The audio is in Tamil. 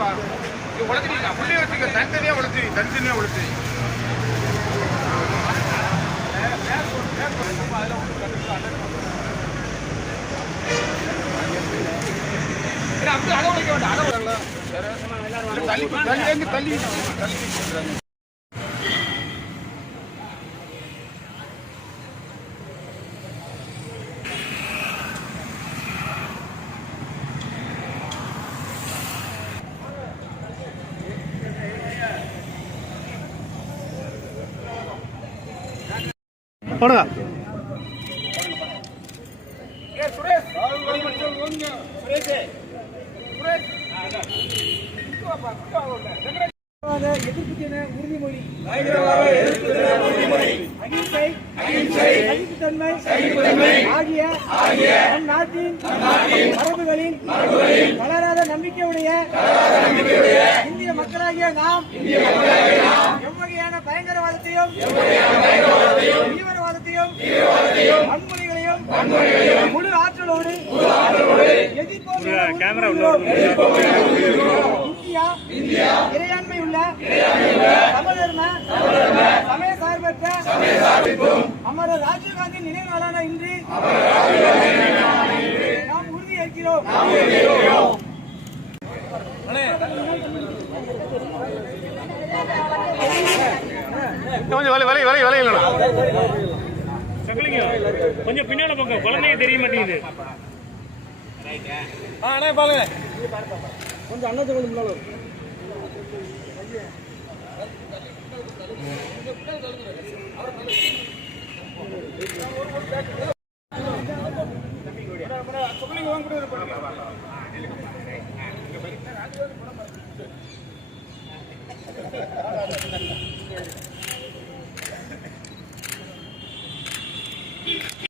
உழைச்சிட்டீங்க அப்படியே வச்சுக்க தனித்தனியா உழைச்சி அப்படி அதை உழைக்க வேண்டாம் தள்ளி போடுங்க. எதிர்ப்பு தின உறுதிமொழி அகிம்சை சகிப்புத்தன்மை ஆகிய நம் நாட்டின் மரபுகளில் வளராத நம்பிக்கையுடைய இந்திய மக்களாகிய நாம் எவ்வகையான பயங்கரவாதத்தையும் தீவிரவாதத்தையும் வன்முறைகளையும் முழு ஆற்றலோடு எதிர்ப்போம். இந்தியா இறையாண்மை உள்ள சமதர்ம சமய சார்பற்ற அமரர் ராஜீவ்காந்தி நினைவு நாளான இன்று நாம் உறுதியேற்கிறோம். கொஞ்சம் பின்னால போங்க, குழந்தைய தெரிய மாட்டேங்குது. பாருங்க கொஞ்சம் அண்ணாச்சி கொஞ்சம் முன்னால